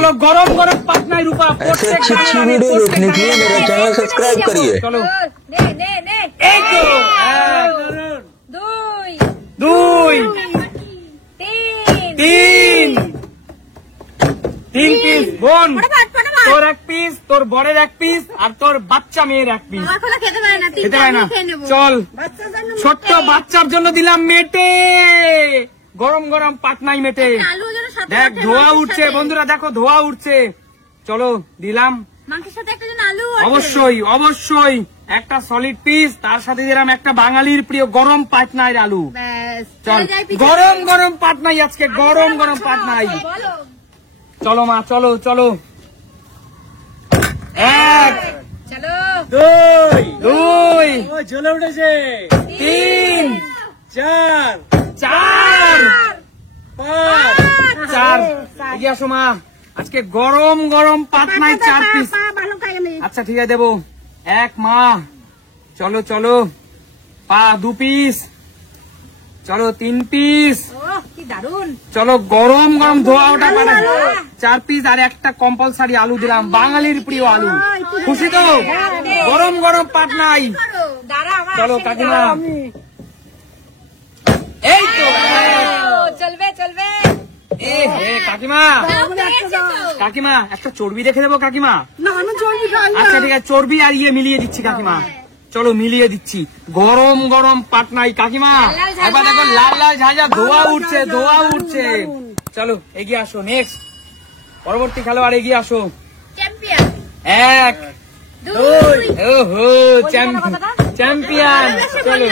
चलो गरम गरम पाटनाई रूपा ऐसे अच्छी वीडियो देखने के लिए मेरा चैनल सब्सक्राइब करिए। चलो एक দুই তিন পিস বোন, তোর এক পিস, তোর বরের এক পিস, আর তোর বাচ্চা মেয়ের এক পিস। খেতে পারে না, চল ছোট্ট বাচ্চার জন্য দিলাম মেটে, গরম গরম পাটনাই মেটে। দেখ ধোয়া উঠছে বন্ধুরা, দেখো ধোয়া উঠছে। চলো দিলাম, অবশ্যই অবশ্যই একটা সলিড পিস, তার সাথে দিলাম একটা বাঙালির প্রিয় গরম পাটনাইর আলু। চল গরম গরম পাটনাই, আজকে গরম গরম পাটনাই। চলো মা, চলো চলো। এক, দুই চলে উঠেছে, তিন, চার, চার। এগিয়ে আসো মা, আজকে গরম গরম পাটনাই 4 পিস। আচ্ছা ঠিক আছে দেবো। এক মা, চলো চলো। 2 পিস, চলো 3 পিস, চলো গরম গরম ধোয়া ওটা 4 পিস, আর একটা কম্পালসারি আলু দিলাম, বাঙালির প্রিয় আলু। খুশি তো? গরম গরম পাটনাই। চলো কাকিমা, এই তো চলবে চলবে। কাকিমা কাকিমা একটা চর্বি রেখে দেবো কাকিমা। আচ্ছা ঠিক আছে, চর্বি আর ইয়ে মিলিয়ে দিচ্ছি কাকিমা। চলো মিলিয়ে দিচ্ছি, গরম গরম পাটনাই কাকিমা। এবার দেখো লাল লাল ঝাঁঝা ধোয়া উঠছে, ধোয়া উঠছে। চলো এগিয়ে আসো, নেক্সট পরবর্তী খেলোয়াড় এগিয়ে আসো। এক, ওহো চ্যাম্পিয়ন। চলো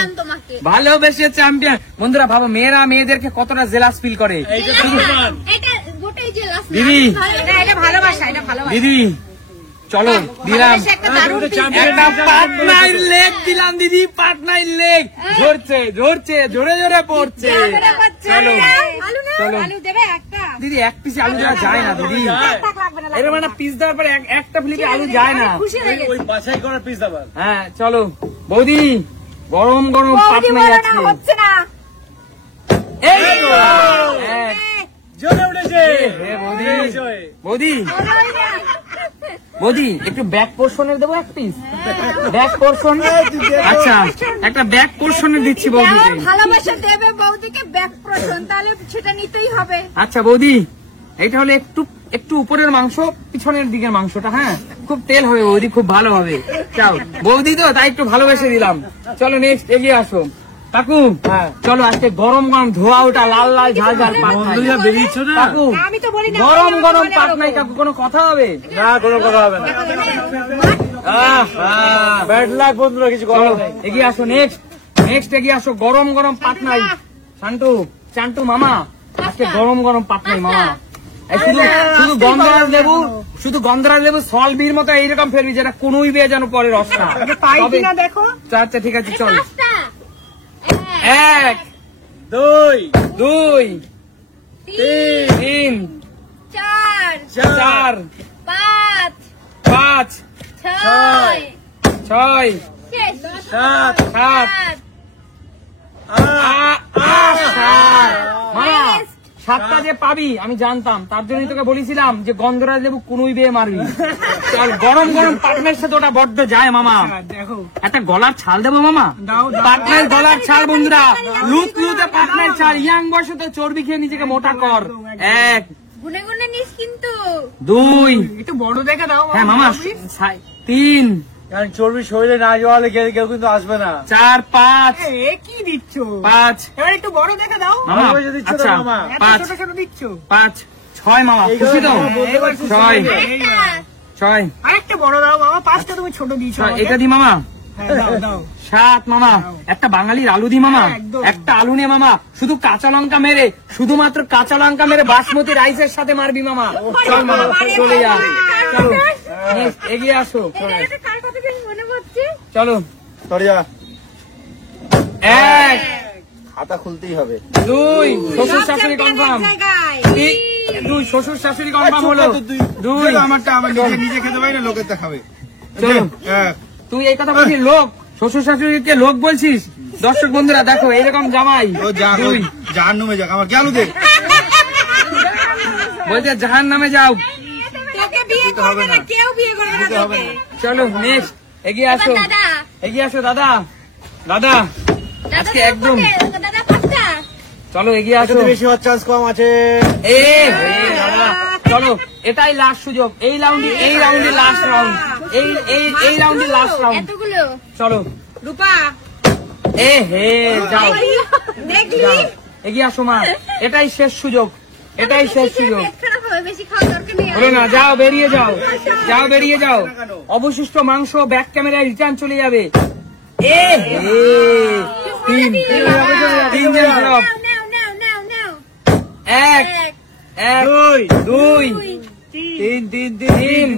ভালোবেসে চ্যাম্পিয়ন। বন্ধুরা ভাবো, মেয়েরা মেয়েদেরকে কতটা জেলাস ফিল করে। দিদি দিদি চলো দিলাম একটা পাটনাই লেগ দিলাম দিদি, পাটনাই লেগ। ঝরছে ঝরছে, জোরে জোরে পড়ছে। চলো চলো দিদি, এক পিস আলু দেওয়া যায় না দিদি, এরকম একটা পিস দেওয়ার পরে একটা ফিলিপে আলু যায় না। ওই বাছাই করা পিস দাবার। হ্যাঁ চলো বৌদি, গরম গরম পাটনাই আছে। এই তো এক। জ্বলে উঠেছে বৌদি, বৌদি একটু ব্যাক পোর্শনের দেবো এক পিস, ব্যাক পোর্শন। আচ্ছা একটা ব্যাক পোর্শনের দিচ্ছি বৌদিকে। ভালোবাসা দেবে বৌদিকে ব্যাক পোর্শন, তাহলে সেটা নিতেই হবে। আচ্ছা বৌদি, এইটা হলে একটু একটু উপরের মাংস, পিছনের দিকের মাংসটা। হ্যাঁ খুব তেল হবে বৌদি, খুব ভালো হবে। চাও বৌদি তো, তাই একটু ভালোবেসে দিলাম। চলো নেক্সট এগিয়ে আসো কাকু। চলো আজকে গরম গরম ধোয়া ওটা লাল লাল ঝাল ঝাল বেরিয়েছো না কাকু, গরম গরম পাটনাই। কাকু কোনো কথা হবে না, কোনো কথা হবে না। ব্যাড লাক বন্ধুরা, কিছু করার নেই। এগিয়ে আসো, নেক্সট নেক্সট এগিয়ে আসো, গরম গরম পাটনাই। চান্টু চান্টু মামা, আজকে গরম গরম পাটনাই মামা। শুধু শুধু গন্ধরাজ লেবু, শুধু গন্ধরাজ লেবু সলবির মতো এইরকম ফেলবি, যেটা কোনোই বেয়ে যেন পরে রসটা। দেখো আচ্ছা ঠিক আছে, চল। এক, দুই তিন, চার, পাঁচ, ছয়, সাত, মামা 7টা যে পাবি আমি জানতাম, তার জন্যই তোকে বলেছিলাম যে গন্ধরাজ লেবু কোনোই বেয়ে মারবি। চল গরম গরম পাটনার সাথে ওটা বড্ড যায় মামা। একটা গলার ছাল দেবো মামা, পাটনার গলার ছাল বন্ধুরা, লুত লুতে পাটনার ছাল। ইয়াং বয়সে তো চর্বি খেয়ে নিজেকে মোটা কর। এক, গুনে গুনে নিস কিন্তু। দুই, একটু বড় দেখে দাও। হ্যাঁ মামা, তিন, চর্বি শরীরে না জোয়ালে কেউ কিন্তু আসবে না। 4, 5, কি দিচ্ছ? 5, এবার একটু বড় দেখে দাও মামা। আচ্ছা 5, 5, 6 মামা। খুশি তো? 6, আরেকটা বড় দাও বাবা, 5টা তুমি ছোট দিয়েছো। এটা দি মামা। দাও দাও। 7 মামা। একটা বাঙালির আলু দি মামা, একটা আলু নে মামা, শুধু কাঁচা লঙ্কা মেরে, শুধুমাত্র কাঁচা লঙ্কা মেরে বাসমতি রাইসের সাথে মারবি মামা। চল মামা, চলে যা। চলো এগিয়ে আসো, চলো। এক, খাতা খুলতেই হবে। 2, শ্বশুর শাশুড়ি কনফার্ম। 2, শ্বশুর শাশুড়ি কনফার্ম হলো। 2, আমারটা আমার নিজে খেতে পারি না, লোকের দেখাবে। চলো। তুই এই কথা বলছিস লোক, শ্বশুর শাশুড়িকে লোক বলছিস? দর্শক বন্ধুরা দেখো এরকম জামাই। 2, জাহান্নামে যাক, আমার জ্ঞান দে। বলছে জাহান্নামে যাও। তোকে বিয়ে করবে না, কেউ বিয়ে করবে না তোকে। চলো নেক্সট, এগিয়ে আসো, এবার দাদা। এগিয়ে আসো দাদা। দাদা দাদা আজকে তো একদম কোটে, দাদা পাঁচটা। চলো এগিয়ে আসো। বেশি হওয়ার চান্স কম আছে। এ হে দাদা, চলো এটাই লাস্ট সুযোগ, এই রাউন্ডে লাস্ট রাউন্ড, এই রাউন্ডে লাস্ট রাউন্ড। এতগুলো চলো রূপা এ হে যাও, দেখলি যাও, এগিয়ে আসো মা, এটাই শেষ সুযোগ, এটাই শেষ সুযোগ। পেট খারাপ হবে, বেশি খাওয়া দরকার নেই। হলো না, যাও বেরিয়ে যাও, যাও বেরিয়ে যাও। অবশিষ্ট মাংস ব্যাক ক্যামেরায় রিটার্ন চলে যাবে। এ হে তিনজন সব। নাও নাও নাও নাও। এক এক দুই তিন তিন তিন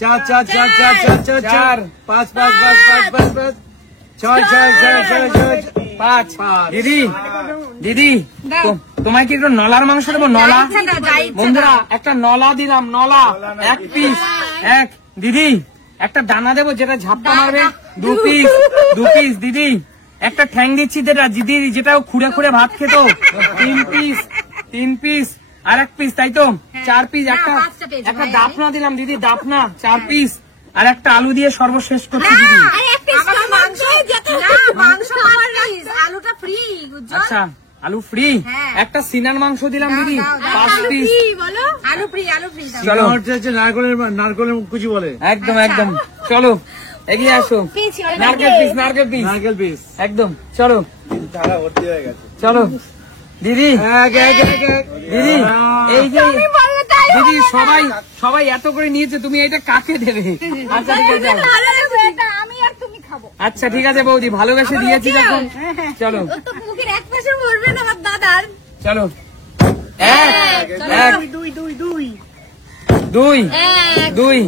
চার চার চার চার চার চার চার পাঁচ পাঁচ পাঁচ পাঁচ পাঁচ পাঁচ ছয় ছয় ছয় ছয় ছয় পাঁচ। দিদি দিদি তোমায় কি একটু নলার মাংস দেবো? নলা বন্ধুরা, একটা নলা দিলাম, নলা এক পিস। এক দিদি একটা ডানা দেবো যেটা ঝাপটা মারবে, দু পিস দিদি। একটা ঠ্যাং দিচ্ছি যেটা খুঁড়ে খুঁড়ে ভাত খেত, তিন পিস আর এক পিস, তাই তো 4 পিস। একটা দাপনা দিলাম দিদি, দাপনা 4 পিস। আর একটা আলু দিয়ে সর্বশেষ করছি দিদি। আরে একটা মাংস যেত না, মাংস আমার রাইস, আলুটা ফ্রি বুঝছো? আচ্ছা আলু ফ্রি। একটা সিনার মাংস দিলাম দিদি, 5 পিস। বলো আলু ফ্রি, আলু ফ্রি। চলো নারকলের কুচি বলে। একদম একদম, চলো এগিয়ে আসো। নারকেল পিস, নারকেল পিস নারকেল পিস একদম। চলো তারা ভর্তি হয়ে গেছে। চলো দিদি, দিদি এই যে দিদি সবাই এত করে নিয়েছে, তুমি এটা কাকে দেবে? আচ্ছা ঠিক আছে, ভালো লাগবে এটা, আমি আর তুমি খাবো। আচ্ছা ঠিক আছে বৌদি, ভালোবেসে দিয়েছি যখন। চলো ও তো মুখের এক পাশে ভরবে না আমার দাদার। চলো এক দুই দুই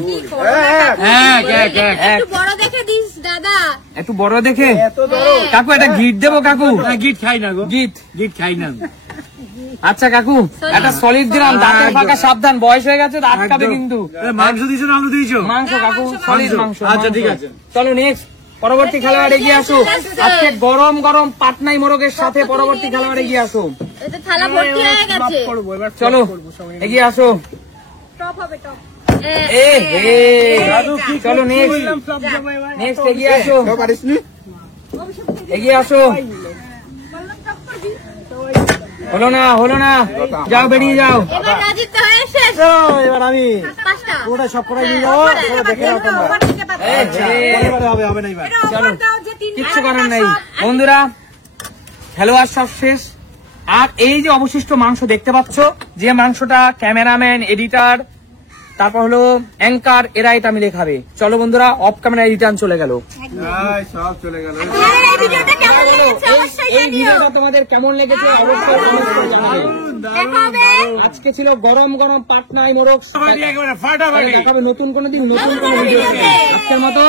একটু বড় দেখে দিস দাদা। একটু বড় দেখে। কাকু একটা গিট দেবো কাকু? গিট খাই না গো, গিট খাই না। আচ্ছা কাকু একটা সলিড দিলাম, দাঁতের ফাঁকা সাবধান, বয়স হয়ে গেছে তো আটকাবে কিন্তু। মাংস দিয়েছো না আলু দিয়েছো? মাংস কাকু, সলিড মাংস। আচ্ছা ঠিক আছে। চলো নেক্সট, পরবর্তী খেলোয়াড় এগিয়ে আসো। আজকে গরম গরম পাটনাই মোরগের সাথে পরবর্তী খেলোয়াড় এগিয়ে আসো। এটা থালা ভর্তি হয়ে গেছে। চলো এগিয়ে আসো। টপ হবে টপ। এ হে চলো নেক্সট এগিয়ে আসো, এগিয়ে আসো। হলো না, যাও বেরিয়ে যাও। এবার রাজিত তো হয়ে শেষ। এবার আমি পাঁচটা। পুরোটা সব করে নিয়ে যাবো, দেখে নাও তোমরা। এবারে হবে না এবার। চলো কিচ্ছু করার নাই বন্ধুরা, খেলোয়াড় সব শেষ। আর এই যে অবশিষ্ট মাংস দেখতে পাচ্ছ, যে মাংসটা ক্যামেরাম্যান, এডিটর, তারপর হলো অ্যাঙ্কার, এরা এটা মিলে খাবে। চলো বন্ধুরা, অফ ক্যামেরায় রিটার্ন চলে গেল। সব চলে গেল। এই ভিডিওটা কেমন লেগেছে অবশ্যই এই জানিও। ভিডিওটা তোমাদের কেমন লেগেছে অবশ্যই কমেন্ট করে জানাবে। দেখা হবে। আজকে ছিল গরম গরম পাটনাই মোরগ। ফাটাফাটি দেখাবে নতুন কোনো দিন, নতুন কোনো ভিডিও। আজকের মতো